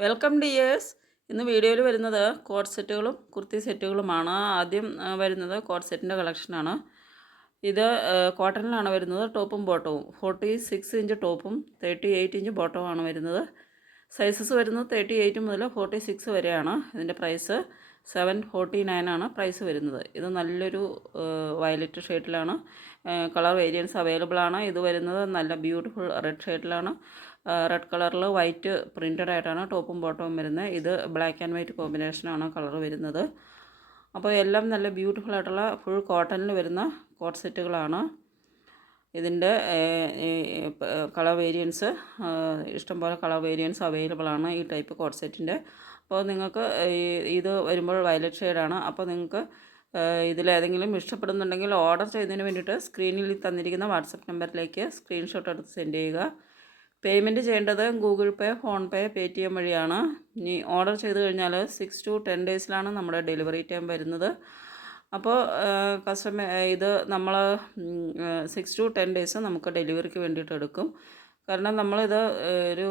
Welcome dears ഇന്ന് വീഡിയോയിൽ വരുന്നത് കോട്ട് സെറ്റുകളും കുർത്തി സെറ്റുകളുമാണ്. ആദ്യം വരുന്നത് കോട്ട് സെറ്റിന്റെ കളക്ഷനാണ് ഇത് കോട്ടണിലാണ് വരുന്നത് ടോപ്പും ബോട്ടവും. ഫോർട്ടി സിക്സ് ഇഞ്ച് ടോപ്പും തേർട്ടി എയ്റ്റ് ഇഞ്ച് ബോട്ടവുമാണ് വരുന്നത്. സൈസസ് വരുന്നത് തേർട്ടി എയ്റ്റ് മുതൽ ഫോർട്ടി സിക്സ് വരെയാണ് ഇതിന്റെ പ്രൈസ്. സെവൻ ഫോർട്ടി നയനാണ് പ്രൈസ് വരുന്നത്. ഇത് നല്ലൊരു വയലറ്റ് ഷെയ്ഡിലാണ്. കളർ വേരിയൻസ് അവൈലബിൾ ആണ്. ഇത് വരുന്നത് നല്ല ബ്യൂട്ടിഫുൾ റെഡ് ഷെയ്ഡിലാണ്. റെഡ് കളറിൽ വൈറ്റ് പ്രിന്റഡ് ആയിട്ടാണ് ടോപ്പും ബോട്ടവും വരുന്നത്. ഇത് ബ്ലാക്ക് ആൻഡ് വൈറ്റ് കോമ്പിനേഷനാണ് കളർ വരുന്നത്. അപ്പോൾ എല്ലാം നല്ല ബ്യൂട്ടിഫുൾ ആയിട്ടുള്ള ഫുൾ കോട്ടണിൽ വരുന്ന കോട്ട് സെറ്റുകളാണ് ഇതിന്റെ കളർ വേരിയൻസ് ഇഷ്ടംപോലെ കളർ വേരിയൻസ് അവൈലബിൾ ആണ് ഈ ടൈപ്പ് കോട്ട് സെറ്റിന്റെ അപ്പോൾ നിങ്ങൾക്ക് ഇത് വരുമ്പോൾ വയലറ്റ് ഷെയ്ഡാണ് അപ്പോൾ നിങ്ങൾക്ക് ഇതിലേതെങ്കിലും ഇഷ്ടപ്പെടുന്നുണ്ടെങ്കിൽ ഓർഡർ ചെയ്യുന്നതിന് വേണ്ടിയിട്ട് സ്ക്രീനിൽ തന്നിരിക്കുന്ന വാട്സപ്പ് നമ്പറിലേക്ക് സ്ക്രീൻഷോട്ട് എടുത്ത് സെൻഡ് ചെയ്യുക. പേയ്മെന്റ് ചെയ്യേണ്ടത് Google Pay PhonePe Paytm വഴിയാണ്. ഇനി ഓർഡർ ചെയ്ത് കഴിഞ്ഞാൽ സിക്സ് ടു ടെൻ ഡേയ്സിലാണ് നമ്മുടെ ഡെലിവറി ടൈം വരുന്നത്. അപ്പോൾ കസ്റ്റമർ ഇത് നമ്മൾ സിക്സ് ടു ടെൻ ഡേയ്സ് നമുക്ക് ഡെലിവറിക്ക് വേണ്ടിയിട്ട് എടുക്കും. കാരണം നമ്മളിത് ഒരു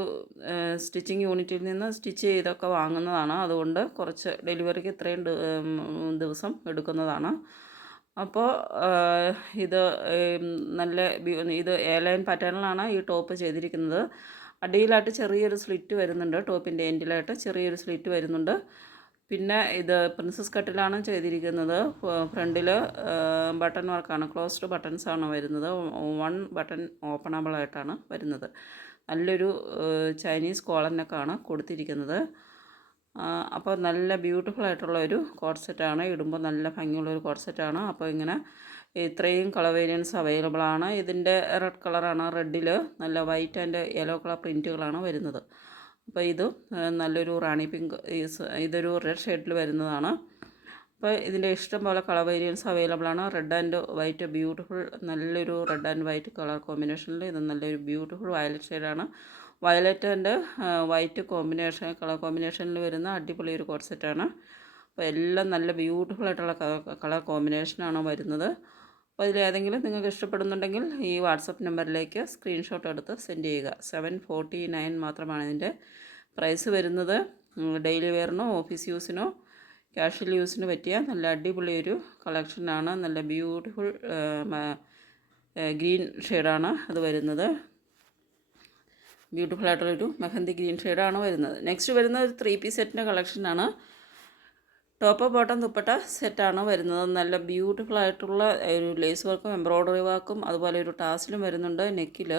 സ്റ്റിച്ചിങ് യൂണിറ്റിൽ നിന്ന് സ്റ്റിച്ച് ചെയ്തൊക്കെ വാങ്ങുന്നതാണ്. അതുകൊണ്ട് കുറച്ച് ഡെലിവറിക്ക് ഇത്രയും ദിവസം എടുക്കുന്നതാണ്. അപ്പോൾ ഇത് നല്ല ഇത് എയർലൈൻ പാറ്റേണിലാണ് ഈ ടോപ്പ് ചെയ്തിരിക്കുന്നത്. അടിയിലായിട്ട് ചെറിയൊരു സ്ലിറ്റ് വരുന്നുണ്ട്. ടോപ്പിന്റെ എൻഡിലായിട്ട് ചെറിയൊരു സ്ലിറ്റ് വരുന്നുണ്ട്. പിന്നെ ഇത് പ്രിൻസസ് കട്ടിലാണ് ചെയ്തിരിക്കുന്നത്. ഫ്രണ്ടിൽ ബട്ടൺ വർക്കാണ്. ക്ലോസ്ഡ് ബട്ടൺസ് ആണ് വരുന്നത്. വൺ ബട്ടൺ ഓപ്പണബിളായിട്ടാണ് വരുന്നത്. നല്ലൊരു ചൈനീസ് കോളനൊക്കെയാണ് കൊടുത്തിരിക്കുന്നത്. അപ്പോൾ നല്ല ബ്യൂട്ടിഫുൾ ആയിട്ടുള്ള ഒരു കോഡ്സെറ്റാണ്. സെറ്റാണ് ഇടുമ്പോൾ നല്ല ഭംഗിയുള്ള ഒരു സെറ്റാണ് അപ്പോൾ ഇങ്ങനെ ഇത്രയും കളർ വേരിയൻസ് അവൈലബിൾ ആണ്. ഇതിന്റെ റെഡ് കളറാണ് റെഡിൽ നല്ല വൈറ്റ് ആൻഡ് യെല്ലോ കളർ പ്രിന്റുകളാണ് വരുന്നത്. അപ്പോൾ ഇത് നല്ലൊരു റാണി പിങ്ക് ഇതൊരു റെഡ് ഷെയ്ഡിൽ വരുന്നതാണ്. അപ്പോൾ ഇതിന്റെ ഇഷ്ടം പോലെ കളർ വേരിയൻസ് അവൈലബിൾ ആണ്. റെഡ് ആൻഡ് വൈറ്റ് ബ്യൂട്ടിഫുൾ നല്ലൊരു റെഡ് ആൻഡ് വൈറ്റ് കളർ കോമ്പിനേഷനിൽ ഇത് നല്ലൊരു ബ്യൂട്ടിഫുൾ വയലറ്റ് ഷെയ്ഡാണ്. Violet and white combination colour കോമ്പിനേഷനിൽ വരുന്ന അടിപൊളി ഒരു കോർസെറ്റാണ് സെറ്റാണ് അപ്പോൾ എല്ലാം നല്ല ബ്യൂട്ടിഫുൾ ആയിട്ടുള്ള കളർ കോമ്പിനേഷനാണ് വരുന്നത്. അപ്പോൾ ഇതിലേതെങ്കിലും നിങ്ങൾക്ക് ഇഷ്ടപ്പെടുന്നുണ്ടെങ്കിൽ ഈ വാട്സപ്പ് നമ്പറിലേക്ക് സ്ക്രീൻഷോട്ട് എടുത്ത് സെൻഡ് ചെയ്യുക. സെവൻ ഫോർട്ടി നയൻ മാത്രമാണ് ഇതിന്റെ പ്രൈസ് വരുന്നത്. ഡെയിലി വെയറിനോ ഓഫീസ് യൂസിനോ ക്യാഷ്വൽ യൂസിന് പറ്റിയ നല്ല അടിപൊളി ഒരു കളക്ഷനാണ് നല്ല ബ്യൂട്ടിഫുൾ ഗ്രീൻ ഷെയ്ഡാണ് അത് വരുന്നത്. ബ്യൂട്ടിഫുൾ ആയിട്ടുള്ളൊരു മെഹന്തി ഗ്രീൻ ഷെയ്ഡാണ് വരുന്നത്. നെക്സ്റ്റ് വരുന്ന ഒരു ത്രീ പീസ് സെറ്റിന്റെ കളക്ഷനാണ് ടോപ്പ് ബോട്ടം ദുപ്പട്ട സെറ്റാണ് വരുന്നത്. നല്ല ബ്യൂട്ടിഫുൾ ആയിട്ടുള്ള ഒരു ലേസ് വർക്കും എംബ്രോയ്ഡറി വർക്കും അതുപോലെ ഒരു ടാസിലും വരുന്നുണ്ട്. നെക്കിൽ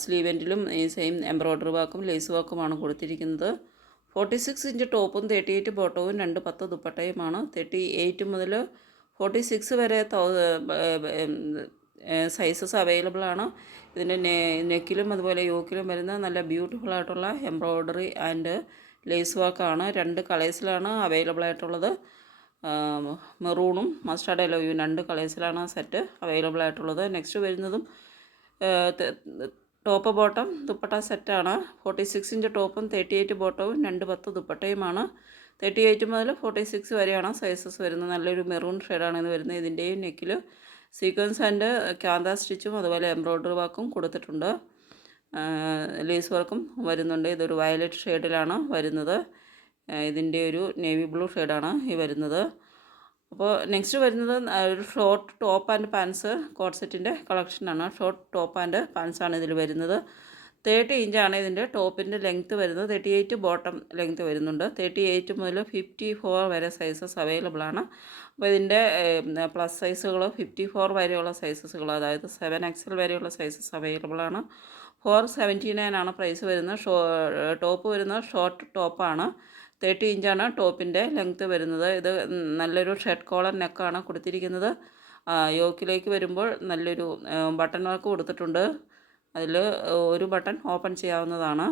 സ്ലീവെന്റിലും ഈ സെയിം എംബ്രോയ്ഡറി വർക്കും ലേസ് വർക്കുമാണ് കൊടുത്തിരിക്കുന്നത്. ഫോർട്ടി സിക്സ് ഇഞ്ച് ടോപ്പും തേർട്ടി എയ്റ്റ് ബോട്ടവും രണ്ട് പത്ത് ദുപ്പട്ടയുമാണ്. തേർട്ടി എയ്റ്റ് മുതൽ ഫോർട്ടി സിക്സ് വരെ സൈസസ് അവൈലബിൾ ആണ്. ഇതിന്റെ നെക്കിലും അതുപോലെ യോക്കിലും വരുന്ന നല്ല ബ്യൂട്ടിഫുൾ ആയിട്ടുള്ള എംബ്രോയ്ഡറി ആൻഡ് ലേസ് വർക്കാണ് രണ്ട് കളേഴ്സിലാണ് അവൈലബിൾ ആയിട്ടുള്ളത്. മെറൂണും മസ്റ്റാർഡ് എലോയും രണ്ട് കളേഴ്സിലാണ് സെറ്റ് അവൈലബിൾ ആയിട്ടുള്ളത്. നെക്സ്റ്റ് വരുന്നതും ടോപ്പ് ബോട്ടം ദുപ്പട്ട സെറ്റാണ് ഫോർട്ടി സിക്സ് ഇഞ്ച് ടോപ്പും തേർട്ടി എയ്റ്റ് ബോട്ടവും രണ്ട് പത്ത് ദുപ്പട്ടയുമാണ് തേർട്ടി എയ്റ്റ് മുതൽ ഫോർട്ടി സിക്സ് വരെയാണ് സൈസസ് വരുന്നത്. നല്ലൊരു മെറൂൺ ഷെയ്ഡാണ് ഇത് വരുന്നത്. ഇതിന്റെയും നെക്കിൽ സീക്വൻസ് ആൻഡ് ക്യാന്ത സ്റ്റിച്ചും അതുപോലെ എംബ്രോയ്ഡറി വർക്കും കൊടുത്തിട്ടുണ്ട്. ലേസ് വർക്കും വരുന്നുണ്ട്. ഇതൊരു വയലറ്റ് ഷെയ്ഡിലാണ് വരുന്നത്. ഇതിന്റെ ഒരു നേവി ബ്ലൂ ഷെയ്ഡാണ് ഈ വരുന്നത്. അപ്പോൾ നെക്സ്റ്റ് വരുന്നത് ഒരു short top and pants coat സെറ്റിന്റെ കളക്ഷനാണ്. ഷോർട്ട് ടോപ്പ് ആൻഡ് പാൻസാണ് ഇതിൽ വരുന്നത്. തേർട്ടി ഇഞ്ചാണ് ഇതിന്റെ ടോപ്പിന്റെ ലെങ്ത്ത് വരുന്നത്. തേർട്ടി എയ്റ്റ് ബോട്ടം ലെങ്ത്ത് വരുന്നുണ്ട്. തേർട്ടി എയ്റ്റ് മുതൽ ഫിഫ്റ്റി ഫോർ വരെ സൈസസ് അവൈലബിൾ ആണ്. അപ്പോൾ ഇതിന്റെ പ്ലസ് സൈസുകൾ ഫിഫ്റ്റി ഫോർ വരെയുള്ള സൈസസുകൾ അതായത് സെവൻ എക്സൽ വരെയുള്ള സൈസസ് അവൈലബിൾ ആണ്. ഫോർ സെവന്റി നയൻ ആണ് പ്രൈസ് വരുന്നത്. ഷോ ടോപ്പ് വരുന്നത് ഷോർട്ട് ടോപ്പാണ്. തേർട്ടി ഇഞ്ചാണ് ടോപ്പിന്റെ ലെങ്ത്ത് വരുന്നത്. ഇത് നല്ലൊരു ഷർട്ട് കോളർ നെക്കാണ് കൊടുത്തിരിക്കുന്നത്. യോക്കിലേക്ക് വരുമ്പോൾ നല്ലൊരു ബട്ടൺ വർക്ക് കൊടുത്തിട്ടുണ്ട്. അതിൽ ഒരു ബട്ടൺ ഓപ്പൺ ചെയ്യാവുന്നതാണ്.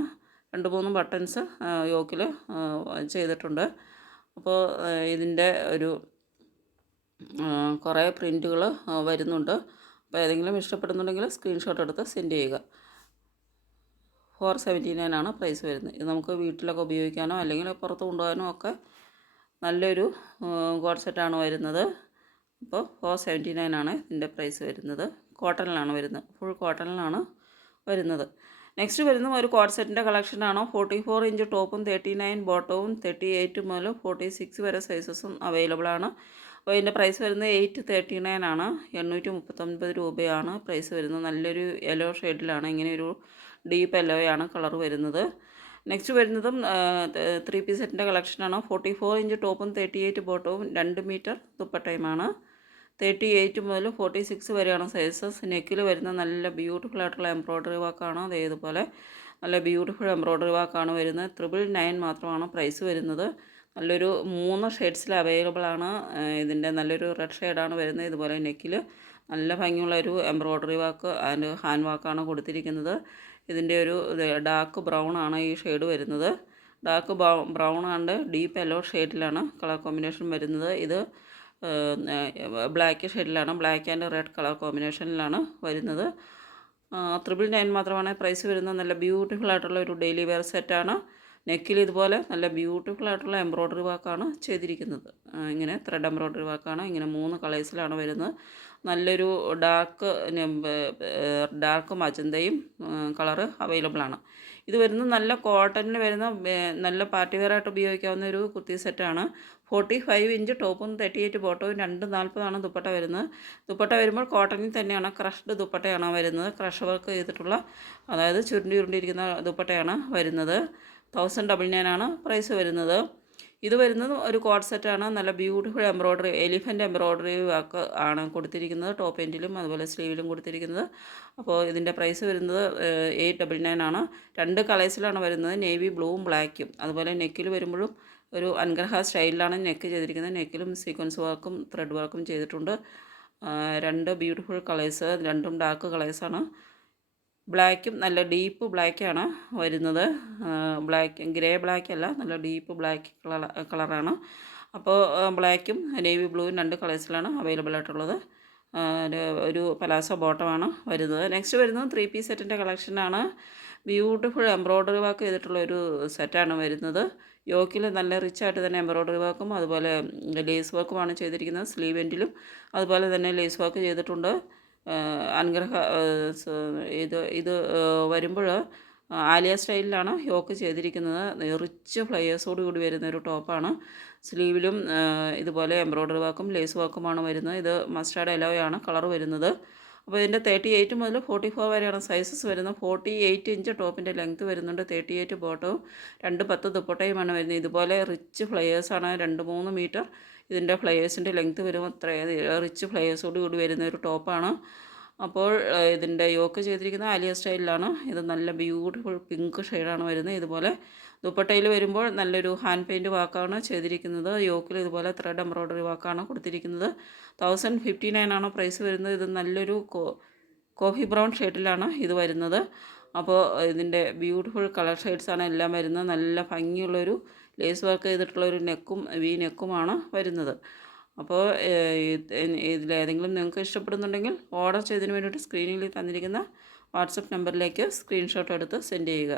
രണ്ട് മൂന്ന് ബട്ടൺസ് യോക്കിൽ ചെയ്തിട്ടുണ്ട്. അപ്പോൾ ഇതിന്റെ ഒരു കുറേ പ്രിന്റുകൾ വരുന്നുണ്ട്. അപ്പോൾ ഏതെങ്കിലും ഇഷ്ടപ്പെടുന്നുണ്ടെങ്കിൽ സ്ക്രീൻഷോട്ട് എടുത്ത് സെൻഡ് ചെയ്യുക. ഫോർ സെവന്റി നയൻ ആണ് പ്രൈസ് വരുന്നത്. ഇത് നമുക്ക് വീട്ടിലൊക്കെ ഉപയോഗിക്കാനോ അല്ലെങ്കിൽ പുറത്ത് കൊണ്ടുപോകാനോ ഒക്കെ നല്ലൊരു കോട്ട് സെറ്റാണ് വരുന്നത്. അപ്പോൾ ഫോർ സെവന്റി നയൻ ആണ് ഇതിന്റെ പ്രൈസ് വരുന്നത്. കോട്ടണിലാണ് വരുന്നത്. ഫുൾ കോട്ടണിലാണ്. വരുന്നത്. നെക്സ്റ്റ് വരുന്ന ഒരു കോഡ് സെറ്റിന്റെ കളക്ഷനാണ് ഫോർട്ടി ഫോർ ഇഞ്ച് ടോപ്പും തേർട്ടി നയൻ ബോട്ടവും തേർട്ടി എയ്റ്റ് മുതൽ ഫോർട്ടി സിക്സ് വരെ സൈസസും അവൈലബിൾ ആണ്. അപ്പോൾ ഇതിന്റെ പ്രൈസ് വരുന്നത് എയ്റ്റ് തേർട്ടി നയൻ ആണ്. എണ്ണൂറ്റി മുപ്പത്തൊൻപത് രൂപയാണ് പ്രൈസ് വരുന്നത്. നല്ലൊരു യെല്ലോ ഷെയ്ഡിലാണ് ഇങ്ങനെ ഒരു ഡീപ്പ് യെല്ലോയാണ് കളർ വരുന്നത്. നെക്സ്റ്റ് വരുന്നതും ത്രീ പീസ് സെറ്റിന്റെ കളക്ഷനാണ് ഫോർട്ടി ഫോർ ഇഞ്ച് ടോപ്പും തേർട്ടി എയ്റ്റ് ബോട്ടവും രണ്ട് മീറ്റർ ദുപ്പട്ടയുമാണ്. തേർട്ടി എയ്റ്റ് മുതൽ ഫോർട്ടി സിക്സ് വരെയാണ് സൈസസ്. നെക്കിൽ വരുന്ന നല്ല ബ്യൂട്ടിഫുൾ ആയിട്ടുള്ള എംബ്രോയ്ഡറി വർക്കാണ്. അതേതുപോലെ നല്ല ബ്യൂട്ടിഫുൾ എംബ്രോയ്ഡറി വർക്കാണ് വരുന്നത്. ത്രിപിൾ നയൻ മാത്രമാണ് പ്രൈസ് വരുന്നത്. നല്ലൊരു മൂന്ന് ഷെയ്ഡ്സിൽ അവൈലബിൾ ആണ്. ഇതിന്റെ നല്ലൊരു റെഡ് ഷെയ്ഡാണ് വരുന്നത്. ഇതുപോലെ നെക്കിൽ നല്ല ഭംഗിയുള്ള ഒരു എംബ്രോയ്ഡറി വർക്ക് ആൻഡ് ഹാൻഡ് വർക്കാണ് കൊടുത്തിരിക്കുന്നത്. ഇതിന്റെ ഒരു ഡാർക്ക് ബ്രൗൺ ആണ് ഈ ഷെയ്ഡ് വരുന്നത്. Dark brown and deep yellow ഷെയ്ഡിലാണ് കളർ കോമ്പിനേഷൻ വരുന്നത്. ഇത് ബ്ലാക്ക് ഷെഡിലാണ് ബ്ലാക്ക് ആൻഡ് റെഡ് കളർ കോമ്പിനേഷനിലാണ് വരുന്നത്. ത്രിബിൾ നയൻ മാത്രമാണ് പ്രൈസ് വരുന്നത്. നല്ല ബ്യൂട്ടിഫുൾ ആയിട്ടുള്ള ഒരു ഡെയിലി വെയർ സെറ്റാണ്. നെക്കിൽ ഇതുപോലെ നല്ല ബ്യൂട്ടിഫുൾ ആയിട്ടുള്ള എംബ്രോയ്ഡറി വർക്കാണ് ചെയ്തിരിക്കുന്നത്. ഇങ്ങനെ ത്രെഡ് എംബ്രോയ്ഡറി വർക്കാണ്. ഇങ്ങനെ മൂന്ന് കളേഴ്സിലാണ് വരുന്നത്. നല്ലൊരു ഡാർക്ക് ഡാർക്ക് മജന്തയും കളറ് അവൈലബിൾ ആണ്. ഇത് വരുന്നത് നല്ല കോട്ടണിൽ വരുന്ന നല്ല പാർട്ടി വെയർ ആയിട്ട് ഉപയോഗിക്കാവുന്ന ഒരു കുർത്തി സെറ്റാണ്. ഫോർട്ടി ഫൈവ് ഇഞ്ച് ടോപ്പും തേർട്ടി എയ്റ്റ് ബോട്ടവും രണ്ട് നാൽപ്പതാണ് ദുപ്പട്ട വരുന്നത്. ദുപ്പട്ട വരുമ്പോൾ കോട്ടണിൽ തന്നെയാണ് ക്രഷ്ഡ് ദുപ്പട്ടയാണ് വരുന്നത്. ക്രഷ് വർക്ക് ചെയ്തിട്ടുള്ള അതായത് ചുരുണ്ടി ചുരുണ്ടിയിരിക്കുന്ന ദുപ്പട്ടയാണ് വരുന്നത്. തൗസൻഡ് ഡബിൾ നയൻ പ്രൈസ് വരുന്നത്. ഇത് വരുന്നത് ഒരു കോഡ് സെറ്റാണ് നല്ല beautiful embroidery elephant embroidery work ആണ് കൊടുത്തിരിക്കുന്നത്. ടോപ്പ് എൻഡിലും അതുപോലെ സ്ലീവിലും കൊടുത്തിരിക്കുന്നത്. അപ്പോൾ ഇതിന്റെ പ്രൈസ് വരുന്നത് എയ്റ്റ് ഡബിൾ നയൻ ആണ്. രണ്ട് കളേഴ്സിലാണ് വരുന്നത്. നേവി ബ്ലൂവും ബ്ലാക്കും അതുപോലെ നെക്കിൽ വരുമ്പോഴും ഒരു അൻഗ്രഹ സ്റ്റൈലിലാണ് നെക്ക് ചെയ്തിരിക്കുന്നത്. നെക്കിലും സീക്വൻസ് വർക്കും ത്രെഡ് വർക്കും ചെയ്തിട്ടുണ്ട്. രണ്ട് ബ്യൂട്ടിഫുൾ കളേഴ്സ് രണ്ടും ഡാർക്ക് കളേഴ്സാണ് ബ്ലാക്കും നല്ല ഡീപ്പ് ബ്ലാക്കാണ് വരുന്നത്. ബ്ലാക്ക് ഗ്രേ ബ്ലാക്ക് അല്ല നല്ല ഡീപ്പ് ബ്ലാക്ക് കളർ കളറാണ് അപ്പോൾ ബ്ലാക്കും നേവി ബ്ലൂവും രണ്ട് കളേഴ്സിലാണ് അവൈലബിൾ ആയിട്ടുള്ളത്. ഒരു പലാസോ ബോട്ടമാണ് വരുന്നത്. നെക്സ്റ്റ് വരുന്നത് ത്രീ പീസ് സെറ്റിന്റെ കളക്ഷനാണ് ബ്യൂട്ടിഫുൾ എംബ്രോയ്ഡറി വർക്ക് ചെയ്തിട്ടുള്ള ഒരു സെറ്റാണ് വരുന്നത്. യോക്കിൽ നല്ല റിച്ച് ആയിട്ട് തന്നെ എംബ്രോയ്ഡറി വർക്കും അതുപോലെ ലേസ് വർക്കുമാണ് ചെയ്തിരിക്കുന്നത് സ്ലീവ് എൻഡിലും അതുപോലെ തന്നെ ലേസ് വർക്ക് ചെയ്തിട്ടുണ്ട്. അനുഗ്രഹ ഇത് ഇത് വരുമ്പോൾ ആലിയ സ്റ്റൈലിലാണ് യോക്ക് ചെയ്തിരിക്കുന്നത്. റിച്ച് ഫ്ലയേഴ്സോട് കൂടി വരുന്ന ഒരു ടോപ്പാണ് സ്ലീവിലും ഇതുപോലെ എംബ്രോയ്ഡറി വർക്കും ലേസ് വർക്കുമാണ് വരുന്നത്. ഇത് മസ്റ്റാർഡ് എലോയാണ് കളർ വരുന്നത്. അപ്പോൾ ഇതിന്റെ തേർട്ടി എയ്റ്റ് മുതൽ ഫോർട്ടി ഫോർ വരെയാണ് സൈസസ് വരുന്നത്. ഫോർട്ടി എയ്റ്റ് ഇഞ്ച് ടോപ്പിന്റെ ലെങ്ത് വരുന്നുണ്ട്. തേർട്ടി എയ്റ്റ് ബോട്ടവും രണ്ട് പത്ത് ദുപ്പട്ടയുമാണ് വരുന്നത്. ഇതുപോലെ റിച്ച് ഫ്ലയേഴ്സാണ് രണ്ട് മൂന്ന് മീറ്റർ ഇതിന്റെ ഫ്ലയേഴ്സിന്റെ ലെങ്ത് വരും അത്ര റിച്ച് ഫ്ലയേഴ്സോട് കൂടി വരുന്ന ഒരു ടോപ്പാണ് അപ്പോൾ ഇതിന്റെ യോക്ക് ചെയ്തിരിക്കുന്ന ആലിയ സ്റ്റൈലിലാണ്. ഇത് നല്ല ബ്യൂട്ടിഫുൾ പിങ്ക് ഷെയ്ഡാണ് വരുന്നത്. ഇതുപോലെ ദുപ്പട്ടയിൽ വരുമ്പോൾ നല്ലൊരു ഹാൻഡ് പെയിന്റ് വാക്കാണ് ചെയ്തിരിക്കുന്നത്. യോക്കിൽ ഇതുപോലെ ത്രെഡ് എംബ്രോയ്ഡറി വാക്കാണ് കൊടുത്തിരിക്കുന്നത്. തൗസൻഡ് ഫിഫ്റ്റി നയൻ ആണ് പ്രൈസ് വരുന്നത്. ഇത് നല്ലൊരു കോഫി ബ്രൗൺ ഷെയ്ഡിലാണ് ഇത് വരുന്നത്. അപ്പോൾ ഇതിന്റെ ബ്യൂട്ടിഫുൾ കളർ ഷെയ്ഡ്സാണ് എല്ലാം വരുന്നത്. നല്ല ഭംഗിയുള്ളൊരു ലേസ് വർക്ക് ചെയ്തിട്ടുള്ള ഒരു നെക്കും വി നെക്കുമാണ് വരുന്നത്. അപ്പോൾ ഇതിലേതെങ്കിലും നിങ്ങൾക്ക് ഇഷ്ടപ്പെടുന്നുണ്ടെങ്കിൽ ഓർഡർ ചെയ്തതിന് വേണ്ടിയിട്ട് സ്ക്രീനിൽ തന്നിരിക്കുന്ന വാട്സപ്പ് നമ്പറിലേക്ക് സ്ക്രീൻഷോട്ട് എടുത്ത് സെൻഡ് ചെയ്യുക.